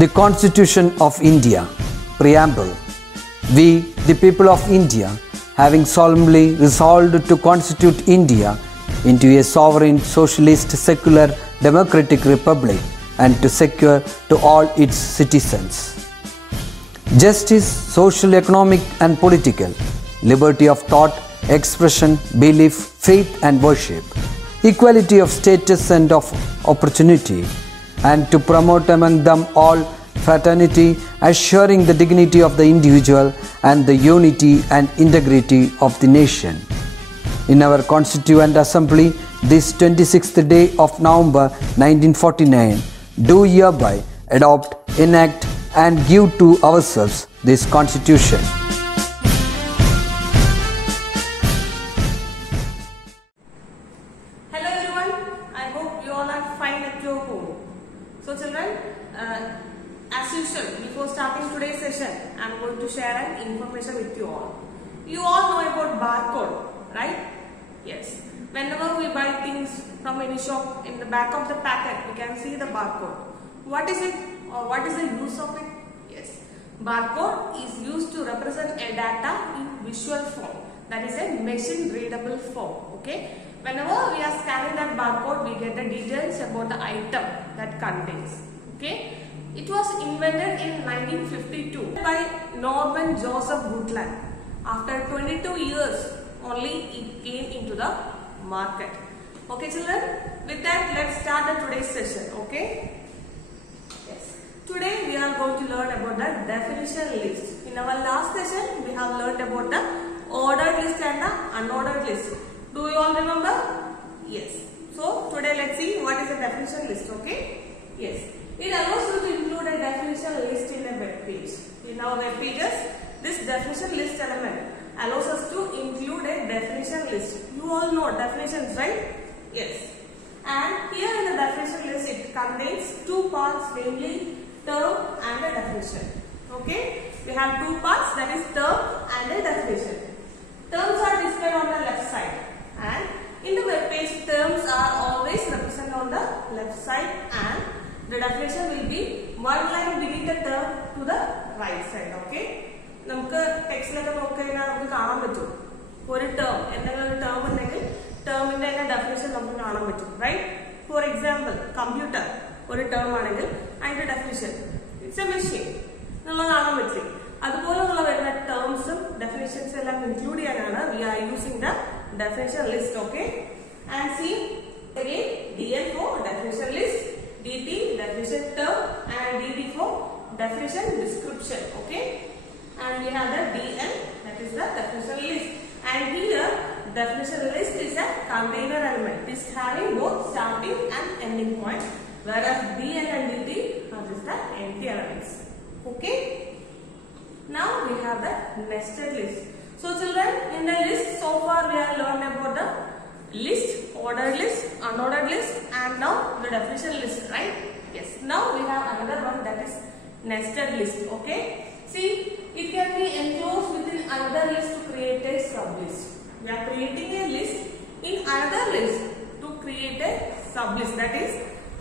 The Constitution of India. Preamble. We, the people of India, having solemnly resolved to constitute India into a sovereign, socialist, secular, democratic republic and to secure to all its citizens justice, social, economic and political, liberty of thought, expression, belief, faith and worship, equality of status and of opportunity, and to promote among them all fraternity, assuring the dignity of the individual and the unity and integrity of the nation. In our Constituent Assembly, this 26th day of November 1949, do hereby adopt, enact and give to ourselves this Constitution. Hello everyone, I hope you all are fine at your home. So children, as usual, before starting today's session, I am going to share an information with you all. You all know about barcode, right? Yes. Whenever we buy things from any shop, in the back of the packet, we can see the barcode. What is it or what is the use of it? Yes. Barcode is used to represent a data in visual form. That is a machine readable form. Okay. Whenever we are scanning that barcode, we get the details about the item that contains. Okay. It was invented in 1952 by Norman Joseph Woodland. After 22 years, only it came into the market. Okay children, with that let's start the today's session. Okay. Yes. Today we are going to learn about the definition list. In our last session we have learned about the ordered list and the unordered list. Do you all remember? Yes. So today let's see what is a definition list. Okay. Yes. It allows you to include a definition list in a web page. In our web pages, this definition list element allows us to include a definition list. You all know definitions, right? Yes. And here in the definition list, it contains two parts, namely term and a definition. Okay? We have two parts, that is term and a definition. Terms are displayed on the left side, and in the web page, terms are always represented on the left side, and the definition will be one line beneath the term to the right side. Okay? നമുക്ക് ടെക്സ്റ്റിലൊക്കെ നോക്കിക്കഴിഞ്ഞാൽ നമുക്ക് കാണാൻ പറ്റും ഒരു ടേം എന്തെങ്കിലും ഒരു ടേം ഉണ്ടെങ്കിൽ ടേമിന്റെ തന്നെ ഡെഫിനേഷൻ നമുക്ക് കാണാൻ പറ്റും, റൈറ്റ്? ഫോർ എക്സാമ്പിൾ കമ്പ്യൂട്ടർ ഒരു ടേം ആണെങ്കിൽ അതിന്റെ ഡെഫിനേഷൻ ഇറ്റ്സ് എ മെഷീൻ എന്നുള്ളത് കാണാൻ പറ്റും. അതുപോലെയുള്ള വരുന്ന ടേംസും ഡെഫിനേഷൻസ് എല്ലാം ഇൻക്ലൂഡ് ചെയ്യാനാണ് we are using the definition list. Okay, and see again DL for definition list, DT definition term, and DD for definition description. Okay. And we have the DL, that is the definition list. And here definition list is a container element. It is having both starting and ending point, whereas DL and DT are just the empty elements. Okay. Now we have the nested list. So children, in the list so far we have learned about the list, ordered list, unordered list, and now the definition list, right? Yes. Now we have another one, that is nested list. Okay. See, it can be enclosed within another list to create a sublist. We are creating a list in another list to create a sublist. That is,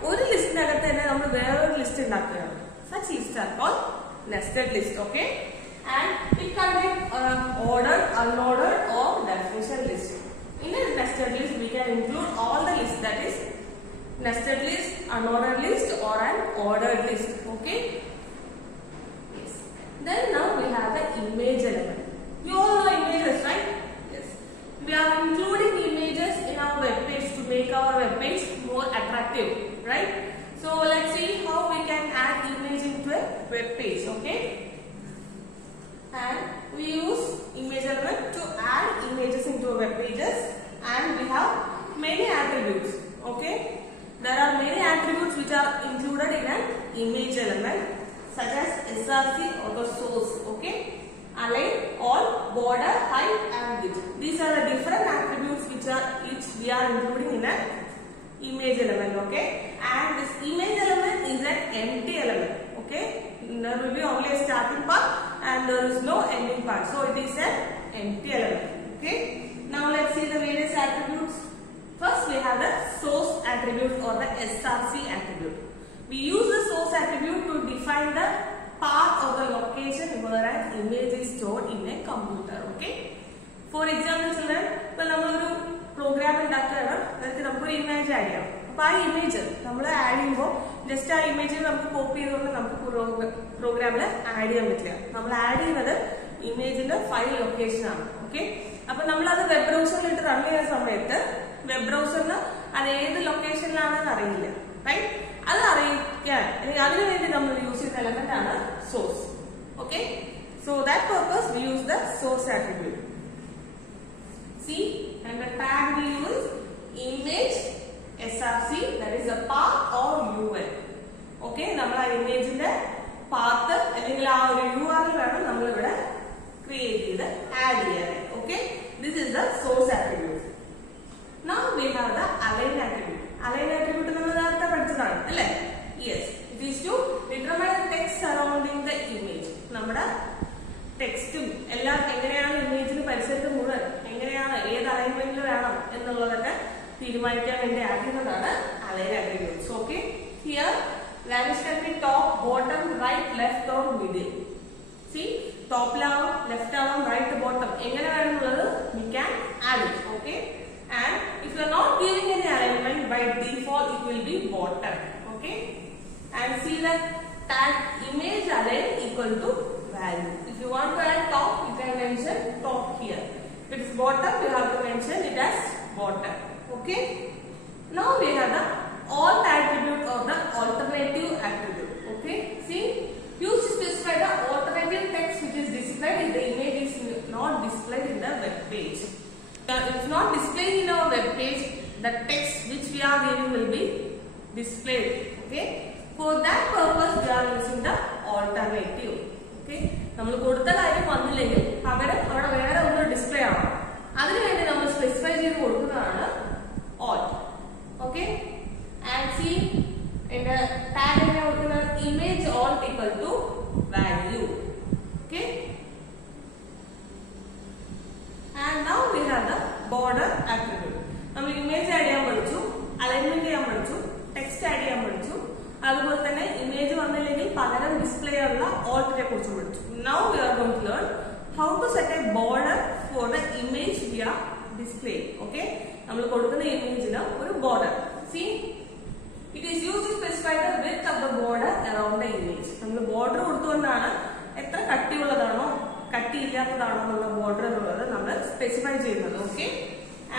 one list nagathe thanne nammal vera list undakkana. Such lists are called nested list. Okay, and it contains ordered, unordered, or definition list. In a nested list, we can include all the lists. That is, nested list, unordered list, or an ordered list. Okay. Then now we have the image element. You all know images, right? Yes. We are including images in our web page to make our web page more attractive, right? So let's see how we can add image into a web page. Okay. And we use image element to add images into web pages, and we have many attributes. Okay. There are many attributes which are included in an image element, such as SRC or the source, okay, align, all, border, height and width. These are the different attributes which we are including in an image element. Okay, and this image element is an empty element. Okay, there will be only a starting part and there is no ending part, so it is an empty element. Okay, now let's see the various attributes. First we have the source attribute or the SRC attribute. We use the source attribute to define the path or the location where an image is stored in a computer. Okay. For example, children, we program ഉണ്ടാക്കുകയാണ് അതിലേക്ക് നമുക്ക് image add ചെയ്യാം. അപ്പോൾ ആ ഇമേജ് നമ്മൾ ആഡ് ചെയ്യുമ്പോൾ ജസ്റ്റ് ആ ഇമേജ് നമുക്ക് കോപ്പി ചെയ്തുകൊണ്ട് നമുക്ക് പ്രോഗ്രാമിൽ ആഡ് ചെയ്യാൻ പറ്റില്ല. നമ്മൾ ആഡ് ചെയ്യുന്നത് ഇമേജിന്റെ ഫയൽ ലൊക്കേഷൻ ആണ്. ഓക്കെ. അപ്പൊ നമ്മൾ അത് വെബ് ബ്രൗസറിലിട്ട് റൺ ചെയ്യുന്ന സമയത്ത് വെബ് ബ്രൗസറിന് അത് ഏത് ലൊക്കേഷനിലാണെന്ന് അറിയില്ല. റൈറ്റ്. അത് അറിയിക്കാൻ അതിനുവേണ്ടി നമ്മൾ യൂസ് ചെയ്യുന്ന എലമെന്റ് ആണ് source. Okay. So that purpose we use the source attribute. See, and the tag we use image src, that is a path or URL. Okay, നമ്മൾ ആ ഇമേജിന്റെ പാത്ത് അല്ലെങ്കിൽ ആ ഒരു URL വേണം നമ്മൾ ഇവിടെ ക്രിയേറ്റ് ചെയ്ത് ആഡ് ചെയ്യാൻ. Okay, this is the source attribute. Now we have the align attribute. Align attribute നമ്മൾ നേരത്തെ പഠിച്ചതാണ് അല്ലേ? Yes, it is to determine the text surrounding the image. നമ്മുടെ ടെക്സ്റ്റും എല്ലാം എങ്ങനെയാണ് ഇമേജിന് പരിസരത്ത് മുഴുവൻ എങ്ങനെയാണ് ഏത് അലൈൻമെന്റിൽ വേണം എന്നുള്ളതൊക്കെ തീരുമാനിക്കാൻ വേണ്ടി ആഡ് ചെയ്യുന്നതാണ് align attributes. Okay. Here values can be top, bottom, right, left or middle. See, ടോപ്പിലാവും ലെഫ്റ്റ് ആവും റൈറ്റ് ബോട്ടം എങ്ങനെ വേണമെന്നുള്ളത് we can add it. Okay. And if you are not giving any alignment, by default it will be bottom. Okay. And see that tag image align equal to value. If you want to add top, you can mention top here. If it is bottom, you have to mention it as bottom. Okay. Now we have the alt attribute or the alternative attribute. Okay. See, use to specify the alternative text which is displayed if the image is not displayed in the web page. If it's not displayed in our web page, the text which we are giving will be displayed. Okay. For that purpose, we are using the alternative. Okay. നമ്മൾ കൊടുത്ത കാര്യം വന്നില്ലെങ്കിൽ പകരം അവിടെ വേറെ ഒന്ന് ഡിസ്പ്ലേ ആവണം. അതിനുവേണ്ടി നമ്മൾ സ്പെസിഫൈ ചെയ്ത് കൊടുക്കുന്നതാണ് alt. Okay. And see, in the tag area കൊടുക്കുന്ന image alt equal to value. Okay. And now we have the border attribute. നമ്മൾ ഇമേജ് ആഡ് ചെയ്യാൻ പഠിച്ചു, അലൈൻമെന്റ് ചെയ്യാൻ പഠിച്ചു, ടെക്സ്റ്റ് ആഡ് ചെയ്യാൻ പഠിച്ചു, അതുപോലെ തന്നെ ഇമേജ് വന്നില്ലെങ്കിൽ പകരം ഡിസ്പ്ലേ ഉള്ള ഓൾട്ടിനെ കുറിച്ച് പഠിച്ചു. Now we are going to learn how to set a border for the image we are displaying. Okay, നമ്മൾ കൊടുക്കുന്ന ഇമേജിന് ഒരു border. See, it is used to specify the width of the border around the image. നമ്മൾ border കൊടുത്തുകൊണ്ടാണ് എത്ര കട്ടിയുള്ളതാണോ കട്ടിയില്ലാത്തതാണോ എന്നുള്ള border എന്നുള്ളത് നമ്മൾ സ്പെസിഫൈ ചെയ്യുന്നത്. Okay.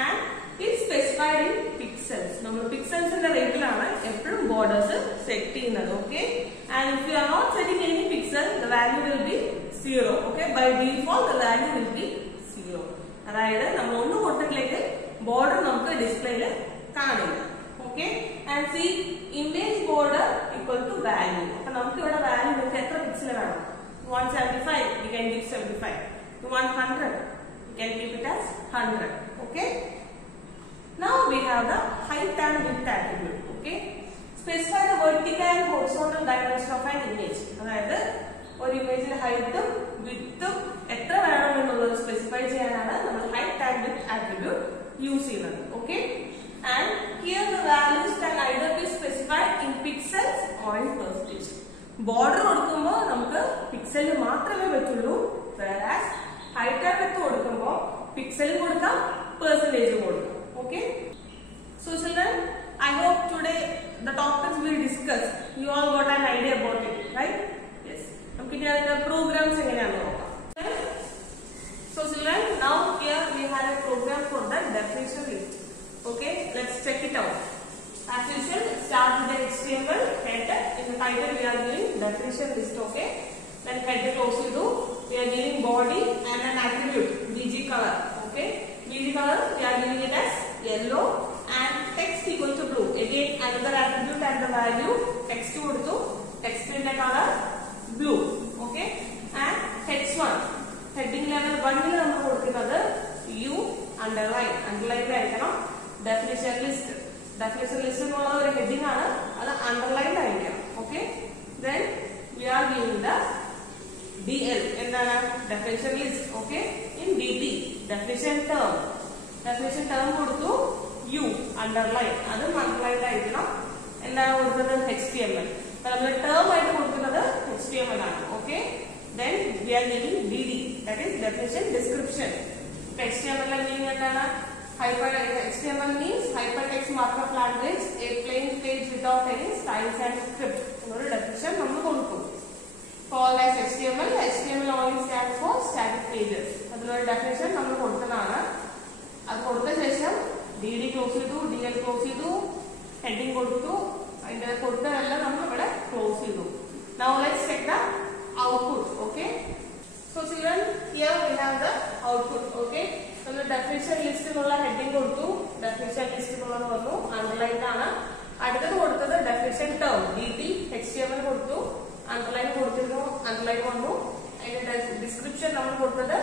And it's specified in pixels. നമ്മൾ പിക്സൽസിന്റെ റേറ്റിലാണ് എപ്പോഴും ബോർഡേഴ്സ് സെറ്റ് ചെയ്യുന്നത്. Okay. And if you are not setting any pixel, the value will be 0. Okay. By default, the value will be 0. അതായത് നമ്മൾ ഒന്നും കൊടുത്തിട്ടില്ലെങ്കിൽ ബോർഡർ നമുക്ക് ഡിസ്പ്ലേയിൽ കാണില്ല. Okay. And see, image border equal to value. അപ്പൊ നമുക്ക് ഇവിടെ വാല്യൂ നമുക്ക് എത്ര പിക്സൽ വേണം? 175, we can give 75. 100, we can keep it as 100. Okay. Now we have the height and width attribute. Okay. Specify the vertical and horizontal dimension of an image. അതായത് ഒരു ഇമേജിന്റെ ഹൈറ്റും വിഡ്ത്തും എത്ര വേണം എന്നുള്ളത് സ്പെസിഫൈ ചെയ്യാനാണ് നമ്മൾ height and width attribute use ചെയ്യുന്നത്. Okay. And here the values can either be specified in pixels or in percentage. Border കൊടുക്കുമ്പോൾ നമുക്ക് പിക്സലിൽ മാത്രമേ പറ്റുള്ളൂ. whereas height and width കൊടുക്കുമ്പോൾ പിക്സലിൽ കൊടുക്കാം, പെർസെന്റേജ് കൊടുക്കാം. Okay. So children, I hope today the topics we discussed, you all got an idea about it, right? Yes. നമുക്ക് ഇനി അതിന്റെ പ്രോഗ്രാംസ് എങ്ങനെയാണെന്ന് നോക്കാം. So children, now here we have a program for the definition list. Okay, let's check it out. As usual, start with the HTML head. In the title we are giving definition list. Okay. Then head close to do. We are giving body and an attribute BG color. Okay. BG color we are giving it as yellow and text equal to blue. Again another attribute and the value text to text in the color blue. Okay. And H1 heading level 1 il nammal kodukkunnathu U underline ആയിരിക്കണം. definition list എന്നുള്ള ഒരു ഹെഡിങ് ആണ്, അത് അണ്ടർലൈൻഡ് ആയിരിക്കണം. Okay. then we are giving the DL എന്താണ് definition list. okay. in DT definition term കൊടുത്തു U underline, അതും അണ്ടർലൈൻഡ് ആയിരിക്കണം. എന്താണ് കൊടുത്തത് HTML നമ്മൾ ടേം ആയിട്ട് കൊടുക്കുന്നത് HTML ആണ്. Okay, then we are giving DD, that is definition description. HTML meaning എന്താണ്? HTML means hypertext markup language, a plain page without any styles and script. എന്നൊരു definition നമ്മൾ കൊടുക്കും. Called as HTML. HTML only stands for static pages. അതിലൊരു definition നമ്മൾ കൊടുത്തതാണ്. അത് കൊടുത്ത ശേഷം DD ക്ലോസ് ചെയ്തു, DL ക്ലോസ് ചെയ്തു, heading കൊടുത്തു, അതിന്റെ കൊടുത്തതെല്ലാം നമ്മൾ ഇവിടെ ക്ലോസ് ചെയ്തു. Now let's check the output. Okay, so children, here we have the output. Okay, നമ്മൾ definition list എന്നുള്ള heading കൊടുത്തു, definition list എന്നുള്ളത് വന്നു, underline ആണ്. അടുത്തത് കൊടുത്തത് definition term DT HTML കൊടുത്തു, underline കൊടുത്തിരുന്നു, underline വന്നു. അതിന്റെ description നമ്മൾ കൊടുത്തത്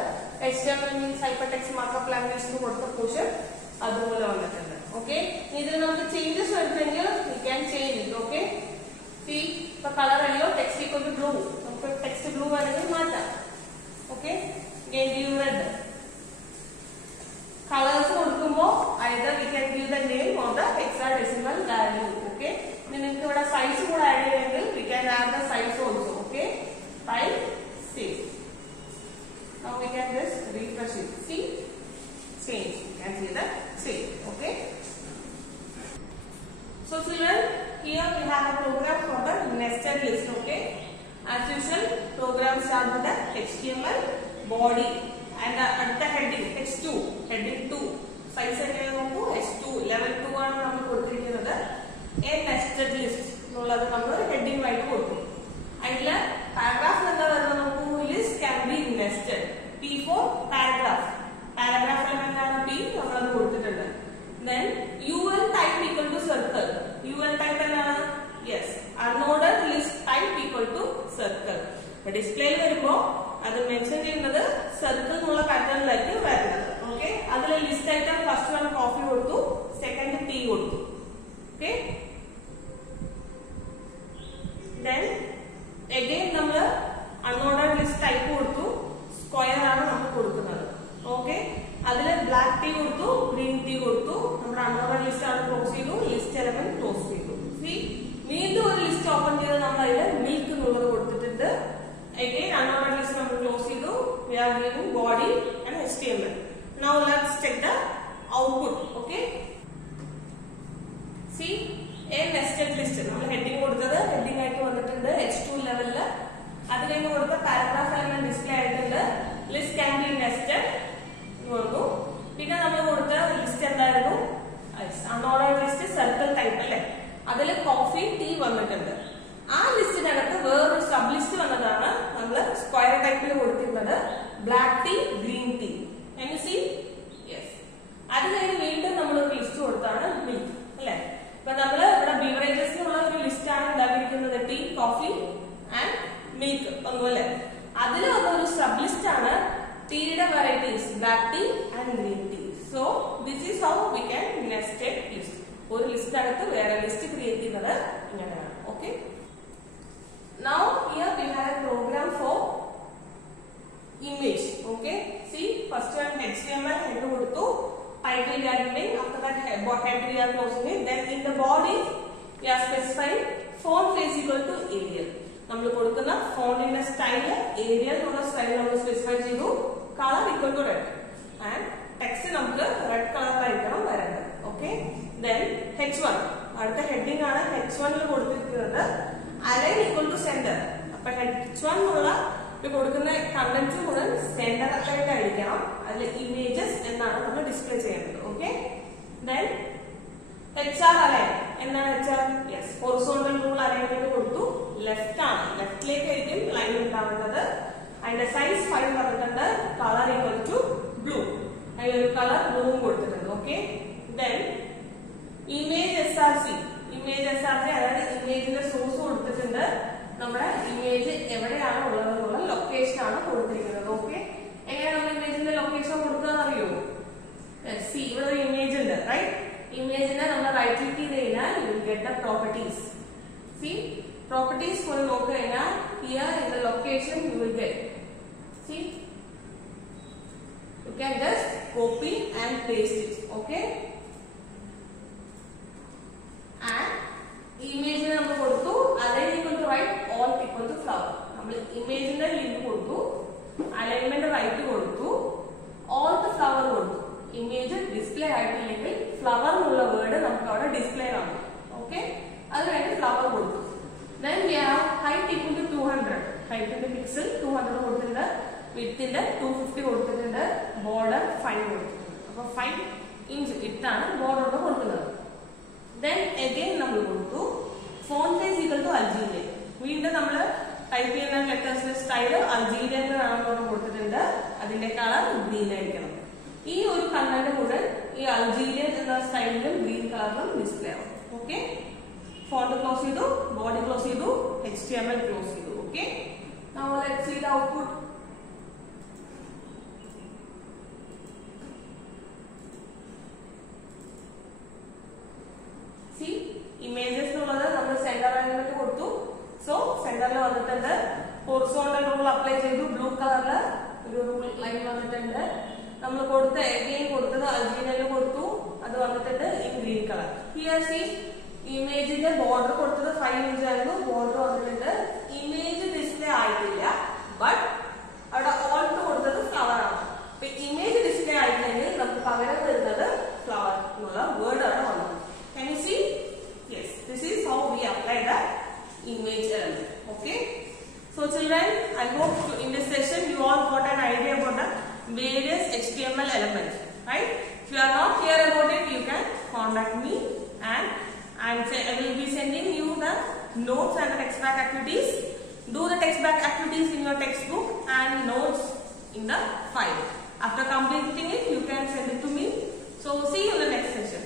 HTML means hypertext markup language എന്ന് കൊടുത്ത portion അതുപോലെ വന്നിട്ടുണ്ട്. ഓക്കെ, ഇതിൽ നമുക്ക് ചേഞ്ചസ് വരുന്നെങ്കിൽ we can change it. Okay, see, ഇപ്പൊ കളർ അല്ലോ, ടെക്സ്റ്റ് ഈക്വൽ ടു ബ്ലൂ, നമുക്ക് ടെക്സ്റ്റ് ബ്ലൂ വേണമെങ്കിൽ മാറ്റാം. Okay, again give red. Colours കൊടുക്കുമ്പോൾ either we can give the name or the hexadecimal value. Okay, നിങ്ങൾക്ക് ഇവിടെ സൈസ് കൂടെ ആഡ് ചെയ്യണമെങ്കിൽ we can add the size also. Okay, file, save. Now we can just refresh it. See, change. You can see the change. Okay. So children, here we have a program for the nested list. Okay. As usual, program starts with the HTML body and the heading H2, heading 2. Size H2 level 2 ആണ് നമ്മൾ കൊടുത്തിരിക്കുന്നത്. A nested list എന്നുള്ളത് നമ്മൾ heading ആയിട്ട് കൊടുക്കും. അതിൽ paragraph എന്താ വരുന്നത് നമുക്ക് list can be nested. P for paragraph. Paragraph element ആണ് P, നമ്മൾ അത് കൊടുത്തിട്ടുണ്ട്. Then UL type equal to circle. UL type എന്താണ്? Yes, unordered list type equal to circle. ഡിസ്പ്ലേയിൽ വരുമ്പോൾ അത് മെൻഷൻ ചെയ്യുന്നത് സർക്കിൾ എന്നുള്ള പാറ്റേണിലായിരിക്കും വരുന്നത്. ഓക്കെ, അതിൽ ലിസ്റ്റ് ആയിട്ട് ഫസ്റ്റ് വൺ കോഫി കൊടുത്തു, സെക്കൻഡ് ടീ കൊടുത്തു. ഓക്കെ, then again നമ്മൾ unordered list type കൊടുത്തു, സ്ക്വയർ ആണ് നമ്മൾ കൊടുക്കുന്നത്. ഓക്കെ, അതിൽ ബ്ലാക്ക് ടീ കൊടുത്തു, ഗ്രീൻ ടീ കൊടുത്തു, നമ്മുടെ unordered ലിസ്റ്റ് ആണ് ക്ലോസ് ചെയ്തു, ലിസ്റ്റ് എലമെന്റ് ക്ലോസ് ചെയ്തു. വീണ്ടും ഒരു ലിസ്റ്റ് ഓപ്പൺ ചെയ്ത് നമ്മൾ അതിൽ മിൽക്ക് എന്നുള്ളത് കൊടുത്തിട്ടുണ്ട്. again unordered list നമ്മൾ ക്ലോസ് ചെയ്തു, we are giving body and HTML. now let's check the output. okay, see, a nested list നമ്മൾ ഹെഡിങ് കൊടുത്തത് ഹെഡിങ് ആയിട്ട് വന്നിട്ടുണ്ട് H2 ലെവലില്. അത് കഴിഞ്ഞ് കൊടുത്ത പാരഗ്രാഫ് എലമെന്റ് ഡിസ്പ്ലേ ആയിട്ടുണ്ട്, ലിസ്റ്റ് ക്യാൻ ബി നെസ്റ്റഡ് കൊടുത്തു. പിന്നെ നമ്മൾ കൊടുത്ത ലിസ്റ്റ് എന്തായിരുന്നു? അൺഓർഡർഡ് ലിസ്റ്റ് സർക്കിൾ ടൈപ്പ് അല്ലേ, അതിൽ കോഫി ടീ വന്നിട്ടുണ്ട്. ആ ലിസ്റ്റിനകത്ത് വേറൊരു സബ് ലിസ്റ്റ് വന്നതാണ് നമ്മൾ സ്ക്വയർ ടൈപ്പിൽ കൊടുത്തിരുന്നത്, ബ്ലാക്ക് ടീ, ഗ്രീൻ ടീ. അത് കഴിഞ്ഞ് വീണ്ടും നമ്മൾ ഒരു ലിസ്റ്റ് കൊടുത്താണ് മിൽക്ക് അല്ലെ. അപ്പൊ നമ്മൾ ഇവിടെ ബീവറേജസിനുള്ള ഒരു ലിസ്റ്റ് ആണ് ഉണ്ടാക്കിയിരിക്കുന്നത്, ടീ, കോഫി ആൻഡ് മിൽക്ക് ഒന്നുമല്ലേ. അതിൽ വന്ന ഒരു സബ് ലിസ്റ്റ് ആണ് ടീയുടെ varieties, black tea and green tea. So this is how we can nested list. ഒരു ലിസ്റ്റിനകത്ത് വേറെ ലിസ്റ്റ് ക്രിയേറ്റ് ചെയ്യുന്നത് ഇങ്ങനെയാണ്. ഓക്കെ, now here we have a program for image. okay, see, first one HTML head കൊടുത്തു, title we are giving, after that head we are closing it. then in the body we are specifying font face equal to Arial. നമ്മൾ കൊടുക്കുന്ന ഫോണ്ടിന്റെ style Arial എന്നുള്ള style നമ്മൾ specify ചെയ്തു, colour equal to red and text നമുക്ക് red കളറിലായിരിക്കണം വരേണ്ടത്. Okay, then H1 അടുത്ത ഹെഡിങ് ആണ്. H1 ൽ കൊടുത്തിരിക്കുന്നത് അലൈൻ ഈക്വൽ ടു സെന്റർ. അപ്പൊ H1 എന്നുള്ള കൊടുക്കുന്ന കണ്ടന്റ് മുഴുവൻ സെന്റർ അലൈൻഡ് ആയിരിക്കണം. അതിൽ ഇമേജസ് എന്നാണ് നമ്മൾ ഡിസ്പ്ലേ ചെയ്യേണ്ടത്. ഓക്കെ, then HR അലൈൻ എന്താണ് HR? Yes, horizontal rule alignment കൊടുത്തു, ലെഫ്റ്റ് ആണ്, ലെഫ്റ്റിലേക്ക് ആയിരിക്കും ലൈൻ ഉണ്ടാവേണ്ടത്. അതിന്റെ സൈസ് 5 പറഞ്ഞിട്ടുണ്ട്, കളർ ഈക്വൽ ടു ബ്ലൂ, അതിലൊരു കളർ ബ്ലൂവും കൊടുത്തിട്ടുണ്ട്. Okay, then image SRC, image SRC അതായത് ഇമേജിന്റെ സോഴ്സ് കൊടുത്തിട്ടുണ്ട്, നമ്മുടെ ഇമേജ് എവിടെയാണ് ഉള്ളത് എന്നുള്ള ലൊക്കേഷൻ ആണ് കൊടുത്തിരിക്കുന്നത്. ഓക്കെ, എങ്ങനെ നമ്മൾ ഇമേജിന്റെ ലൊക്കേഷൻ കൊടുക്കുക അറിയോ? സി, ഇവിടെ ഒരു ഇമേജ് ഉണ്ട്, റൈറ്റ്? ഇമേജിനെ നമ്മൾ റൈറ്റ് ക്ലിക്ക് ചെയ്ത് കഴിഞ്ഞാൽ you will get the properties. See, properties പോയി നോക്കി കഴിഞ്ഞാൽ here in the location you will get, see, you can just copy and paste it. Okay, ഇമേജിന് നമ്മൾ കൊടുത്തു, അലൈൻ ഈക്വൽ ടു ഹൈറ്റിന്റെ പിക്സൽ 200 കൊടുത്തിട്ടുണ്ട്, വിഡ്ത്തിന്റെ 250 കൊടുത്തിട്ടുണ്ട്, ബോർഡർ 5 കൊടുത്തിട്ടുണ്ട്. അപ്പൊ 5 ഇഞ്ച് വിഡ്ത്താണ് ബോർഡറിന് കൊടുക്കുന്നത്. ദെൻ അഗൈൻ നമ്മൾ കൊടുത്തു font size equal to Algerian. വീണ്ടും നമ്മൾ ടൈപ്പ് ചെയ്യുന്ന ലെറ്റേഴ്സിന്റെ സ്റ്റൈല് അൾജീരിയൻ ആണെന്ന് കൊടുത്തിട്ടുണ്ട്. അതിന്റെ കളർ ഗ്രീൻ ആയിരിക്കണം. ഈ ഒരു കണ്ടന്റ് മുഴുവൻ ഈ അൾജീരിയൻ എന്ന സ്റ്റൈലിലും ഗ്രീൻ കളറിലും ഡിസ്പ്ലേ ആവും. ഓക്കെ, ഫോണ്ട് ക്ലോസ് ചെയ്തു, ബോഡി ക്ലോസ് ചെയ്തു, HTML ക്ലോസ് ചെയ്തു. Okay, now let's see the output. See, images എന്നുള്ളത് നമ്മൾ സെന്റർ അലൈൻമെന്റ് കൊടുത്തു. സോ സെന്ററിൽ വന്നിട്ടുണ്ട്. ഹൊറിസോണ്ടൽ റൂൾ അപ്ലൈ ചെയ്തു, ബ്ലൂ കളറിൽ ഒരു റൂൾ ലൈൻ വന്നിട്ടുണ്ട്. നമ്മൾ കൊടുത്ത എഗെയിൻ കൊടുത്തത് അൾജീരിയനിൽ കൊടുത്തു, അത് വന്നിട്ടുണ്ട് in green colour. Here see ഇമേജിന്റെ ബോർഡർ കൊടുത്തത് 5 ഇഞ്ച് ആയിരുന്നു, ബോർഡർ വന്നിട്ടുണ്ട്. ഇമേജ് ഡിസ്പ്ലേ ആയിട്ടില്ല, ബട്ട് അവിടെ ഓൾട്ട് കൊടുത്തത് ഫ്ലവർ ആണ്. അപ്പൊ ഇമേജ് ഡിസ്പ്ലേ ആയില്ലെങ്കിൽ നമുക്ക് പകരം വരുന്നത് ഫ്ലവർ എന്നുള്ള വേർഡ് ആണ് വന്നത്. Can you see? Yes, this is how we apply the image element. Okay, so children, I hope in this session you all got an idea about the various HTML elements, right? If you are not clear about it, you can contact me and I will be sending you the notes and the text back activities. Do the text back activities in your textbook and notes in the file. After completing it, you can send it to me. So see you in the next session.